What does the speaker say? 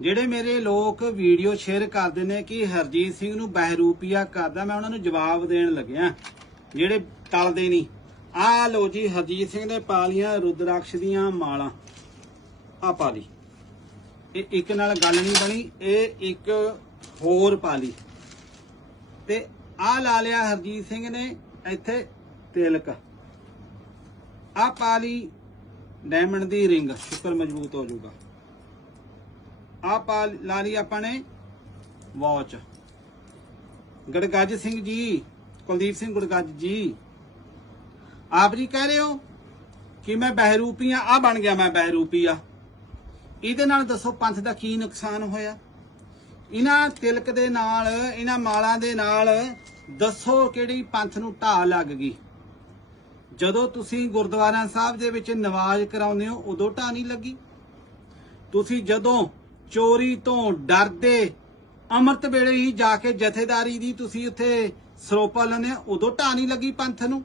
ਜਿਹੜੇ ਮੇਰੇ ਲੋਕ ਵੀਡੀਓ ਸ਼ੇਅਰ ਕਰਦੇ ਨੇ ਕਿ ਹਰਜੀਤ ਸਿੰਘ ਨੂੰ ਬਹਿਰੂਪੀਆ ਕਰਦਾ, ਮੈਂ ਉਹਨਾਂ ਨੂੰ ਜਵਾਬ ਦੇਣ ਲੱਗਿਆ। ਜਿਹੜੇ ਟਲਦੇ ਨਹੀਂ ਆਹ ਲੋ ਜੀ, ਹਰਜੀਤ ਸਿੰਘ ਨੇ ਪਾ ਲੀਆਂ ਰੁਦਰਾਕਸ਼ ਦੀਆਂ ਮਾਲਾਂ। ਆ ਪਾ ਲਈ। ਇਹ ਇੱਕ ਨਾਲ ਗੱਲ ਨਹੀਂ ਬਣੀ, ਇਹ ਇੱਕ ਹੋਰ ਪਾ ਲਈ। ਤੇ ਆ ਲਾ ਲਿਆ ਹਰਜੀਤ ਸਿੰਘ ਨੇ ਇੱਥੇ ਤਿਲਕ। ਆ ਪਾ ਲਈ ਡਾਇਮੰਡ ਦੀ ਰਿੰਗ ਸ਼ੁਕਰ ਮਜ਼ਬੂਤ ਹੋ ਜਾਊਗਾ। ਆ ਪਾ ਲਾ ਲਈ ਆਪਾਂ ਨੇ ਵਾਚ ਗੜਗੱਜ ਸਿੰਘ ਜੀ, ਕੁਲਦੀਪ ਸਿੰਘ ਗੜਗੱਜ ਜੀ, ਆਪ ਜੀ ਕਹਿ ਰਹੇ ਹੋ ਕਿ ਮੈਂ ਬਹਿਰੂਪੀ ਆ ਆ ਬਣ ਗਿਆ ਮੈਂ ਬਹਿਰੂਪੀ ਆ। ਇਹਦੇ ਨਾਲ ਦੱਸੋ ਪੰਥ ਦਾ ਕੀ ਨੁਕਸਾਨ ਹੋਇਆ? ਇਹਨਾਂ ਤਿਲਕ ਦੇ ਨਾਲ, ਇਹਨਾਂ ਮਾਲਾਂ ਦੇ ਨਾਲ ਦੱਸੋ ਕਿਹੜੀ ਪੰਥ ਨੂੰ ਢਾਹ ਲੱਗ ਗਈ? ਜਦੋਂ ਤੁਸੀਂ ਗੁਰਦੁਆਰਾ ਸਾਹਿਬ ਦੇ ਵਿੱਚ ਨਮਾਜ਼ ਕਰਾਉਂਦੇ ਹੋ, ਉਦੋਂ ਢਾਹ ਨਹੀਂ ਲੱਗੀ? ਤੁਸੀਂ ਜਦੋਂ ਚੋਰੀ ਤੋਂ ਡਰਦੇ ਅੰਮ੍ਰਿਤ ਵੇਲੇ ਹੀ ਜਾ ਕੇ ਜਥੇਦਾਰੀ ਦੀ ਤੁਸੀਂ ਉੱਥੇ ਸਰੋਪਾ ਲੈਂਦੇ ਹੋ, ਉਦੋਂ ਢਾਹ ਨਹੀਂ ਲੱਗੀ ਪੰਥ ਨੂੰ?